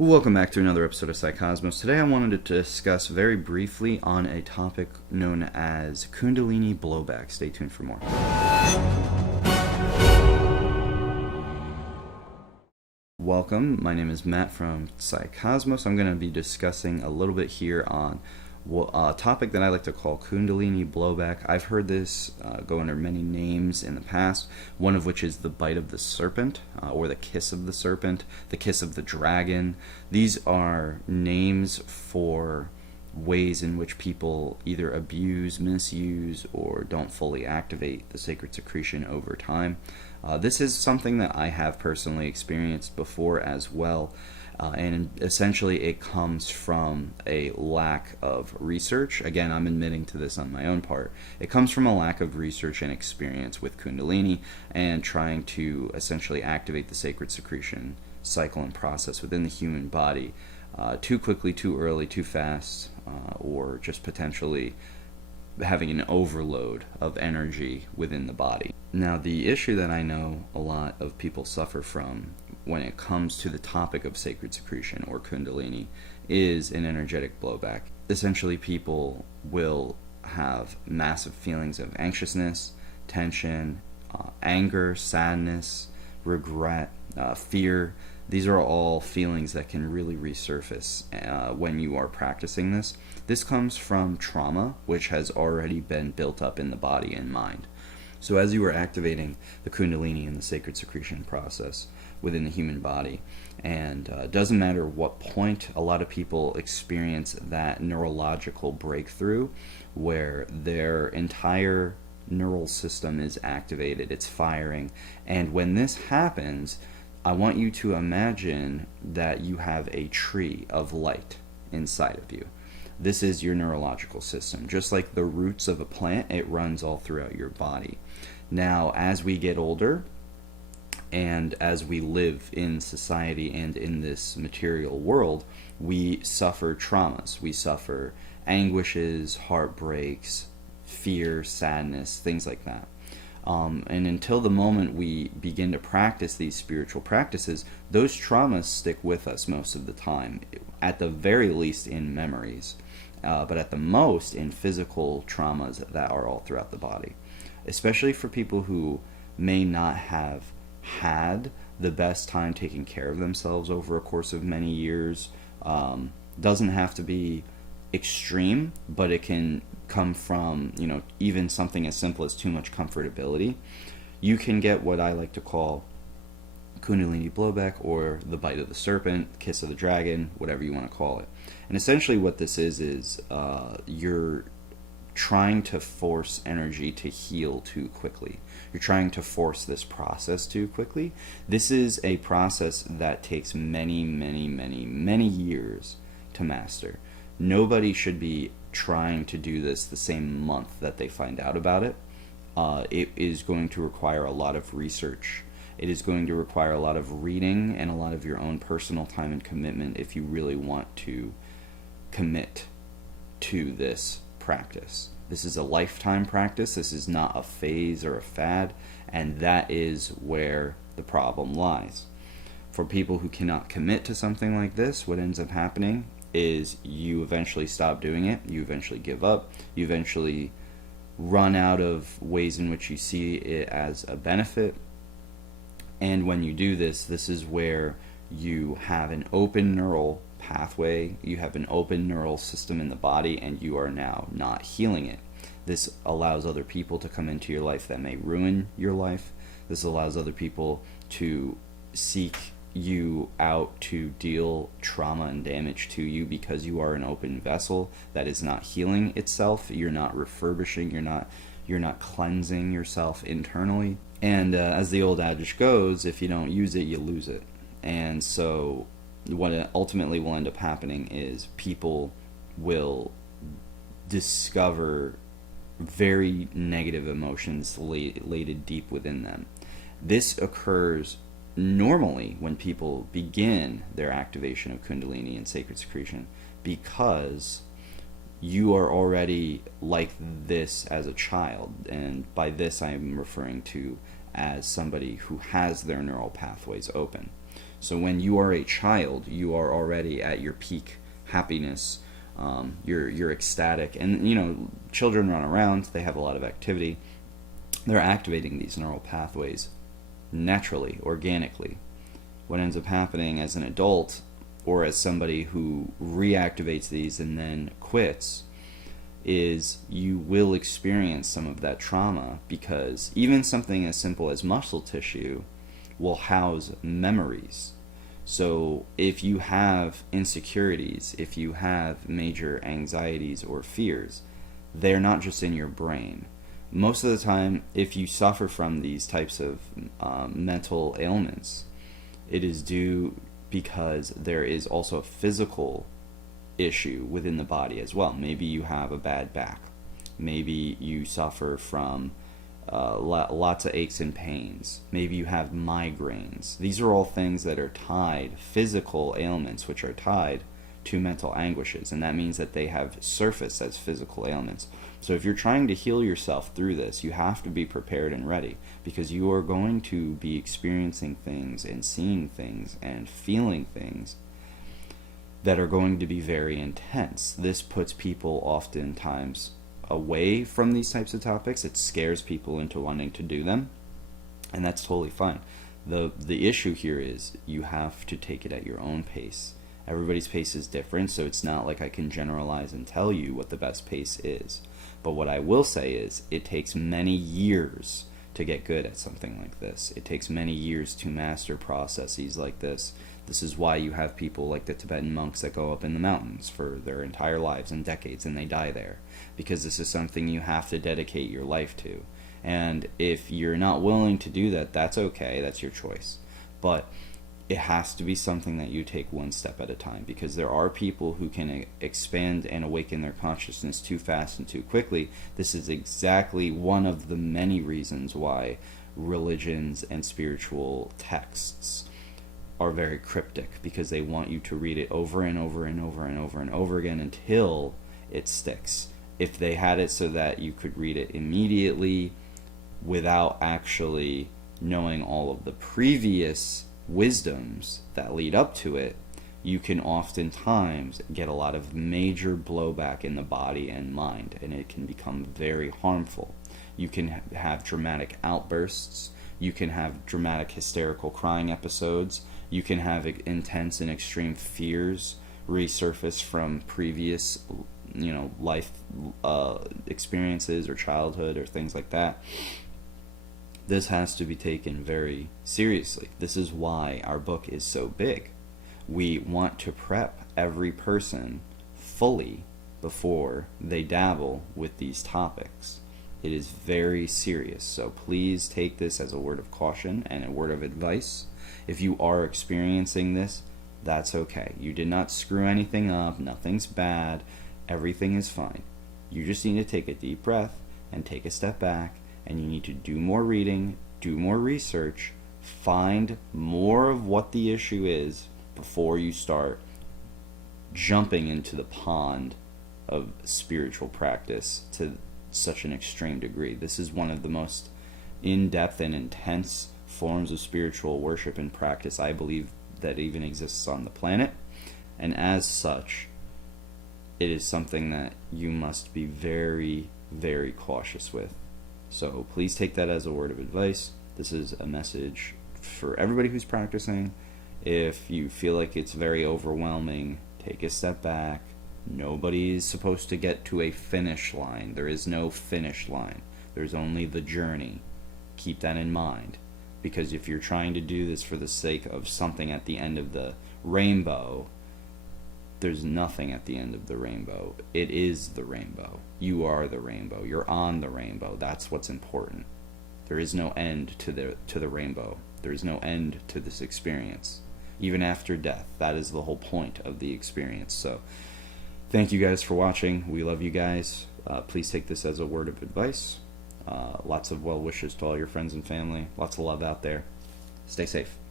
Welcome back to another episode of Psycosmos. Today I wanted to discuss very briefly on a topic known as Kundalini blowback. Stay tuned for more. Welcome, my name is Matt from Psycosmos. I'm going to be discussing a little bit here on a topic that I like to call Kundalini blowback. I've heard this go under many names in the past, one of which is the bite of the serpent, or the kiss of the serpent, the kiss of the dragon. These are names for ways in which people either abuse, misuse, or don't fully activate the sacred secretion over time. This is something that I have personally experienced before as well. And essentially it comes from a lack of research. Again, I'm admitting to this on my own part. It comes from a lack of research and experience with Kundalini and trying to essentially activate the sacred secretion cycle and process within the human body too quickly, too early, too fast, or just potentially having an overload of energy within the body. Now, the issue that I know a lot of people suffer from when it comes to the topic of sacred secretion or Kundalini is an energetic blowback. Essentially, people will have massive feelings of anxiousness, tension, anger, sadness, regret, fear. These are all feelings that can really resurface when you are practicing this. This comes from trauma, which has already been built up in the body and mind. So as you are activating the Kundalini and the sacred secretion process within the human body, and it doesn't matter what point, a lot of people experience that neurological breakthrough where their entire neural system is activated, it's firing. And when this happens, I want you to imagine that you have a tree of light inside of you. This is your neurological system. Just like the roots of a plant, it runs all throughout your body. Now, as we get older, and as we live in society and in this material world, we suffer traumas. We suffer anguishes, heartbreaks, fear, sadness, things like that. And until the moment we begin to practice these spiritual practices, those traumas stick with us most of the time, at the very least in memories, but at the most in physical traumas that are all throughout the body. Especially for people who may not have had the best time taking care of themselves over a course of many years. Doesn't have to be extreme, but it can come from, even something as simple as too much comfortability. You can get what I like to call Kundalini blowback, or the bite of the serpent, kiss of the dragon, whatever you want to call it. And essentially what this is you're trying to force energy to heal too quickly. You're trying to force this process too quickly. This is a process that takes many, many, many, many years to master. Nobody should be trying to do this the same month that they find out about it. It is going to require a lot of research. It is going to require a lot of reading and a lot of your own personal time and commitment if you really want to commit to this practice. This is a lifetime practice. This is not a phase or a fad, and that is where the problem lies. For people who cannot commit to something like this, what ends up happening is you eventually stop doing it, you eventually give up, you eventually run out of ways in which you see it as a benefit. And when you do this, this is where you have an open neural pathway, you have an open neural system in the body, and you are now not healing it. This allows other people to come into your life that may ruin your life. This allows other people to seek you out to deal trauma and damage to you because you are an open vessel that is not healing itself. You're not refurbishing, you're not cleansing yourself internally. And as the old adage goes, if you don't use it, you lose it. And so what ultimately will end up happening is people will discover very negative emotions laid deep within them. This occurs normally when people begin their activation of Kundalini and sacred secretion, because you are already like this as a child. And by this I am referring to as somebody who has their neural pathways open. So when you are a child, you are already at your peak happiness. You're ecstatic, and children run around. They have a lot of activity. They're activating these neural pathways naturally, organically. What ends up happening as an adult, or as somebody who reactivates these and then quits, is you will experience some of that trauma, because even something as simple as muscle tissue will house memories. So if you have insecurities, if you have major anxieties or fears, they're not just in your brain. Most of the time, if you suffer from these types of mental ailments, it is due because there is also a physical issue within the body as well. Maybe you have a bad back. Maybe you suffer from lots of aches and pains. Maybe you have migraines. These are all things that are tied, physical ailments which are tied to mental anguishes, and that means that they have surfaced as physical ailments. So if you're trying to heal yourself through this, you have to be prepared and ready, because you are going to be experiencing things and seeing things and feeling things that are going to be very intense. This puts people oftentimes away from these types of topics. It scares people into wanting to do them, and that's totally fine. The issue here is you have to take it at your own pace. Everybody's pace is different, so it's not like I can generalize and tell you what the best pace is. But what I will say is it takes many years to get good at something like this. It takes many years to master processes like this. This is why you have people like the Tibetan monks that go up in the mountains for their entire lives and decades, and they die there, because this is something you have to dedicate your life to. And if you're not willing to do that, that's okay, that's your choice. But it has to be something that you take one step at a time, because there are people who can expand and awaken their consciousness too fast and too quickly. This is exactly one of the many reasons why religions and spiritual texts are very cryptic, because they want you to read it over and over and over and over and over again until it sticks. If they had it so that you could read it immediately without actually knowing all of the previous wisdoms that lead up to it, you can oftentimes get a lot of major blowback in the body and mind, and it can become very harmful. You can have dramatic outbursts. You can have dramatic hysterical crying episodes. You can have intense and extreme fears resurface from previous life experiences or childhood or things like that. This has to be taken very seriously. This is why our book is so big. We want to prep every person fully before they dabble with these topics. It is very serious, so please take this as a word of caution and a word of advice. If you are experiencing this, that's okay. You did not screw anything up, nothing's bad, everything is fine. You just need to take a deep breath and take a step back, and you need to do more reading, do more research, find more of what the issue is before you start jumping into the pond of spiritual practice to such an extreme degree. This is one of the most in-depth and intense forms of spiritual worship and practice I believe that even exists on the planet, and as such, it is something that you must be very, very cautious with. So please take that as a word of advice. This is a message for everybody who's practicing. If you feel like it's very overwhelming, take a step back. Nobody is supposed to get to a finish line. There is no finish line. There's only the journey. Keep that in mind. Because if you're trying to do this for the sake of something at the end of the rainbow, there's nothing at the end of the rainbow. It is the rainbow. You are the rainbow. You're on the rainbow. That's what's important. There is no end to the rainbow. There is no end to this experience. Even after death, that is the whole point of the experience. So thank you guys for watching. We love you guys. Please take this as a word of advice. Lots of well wishes to all your friends and family. Lots of love out there. Stay safe.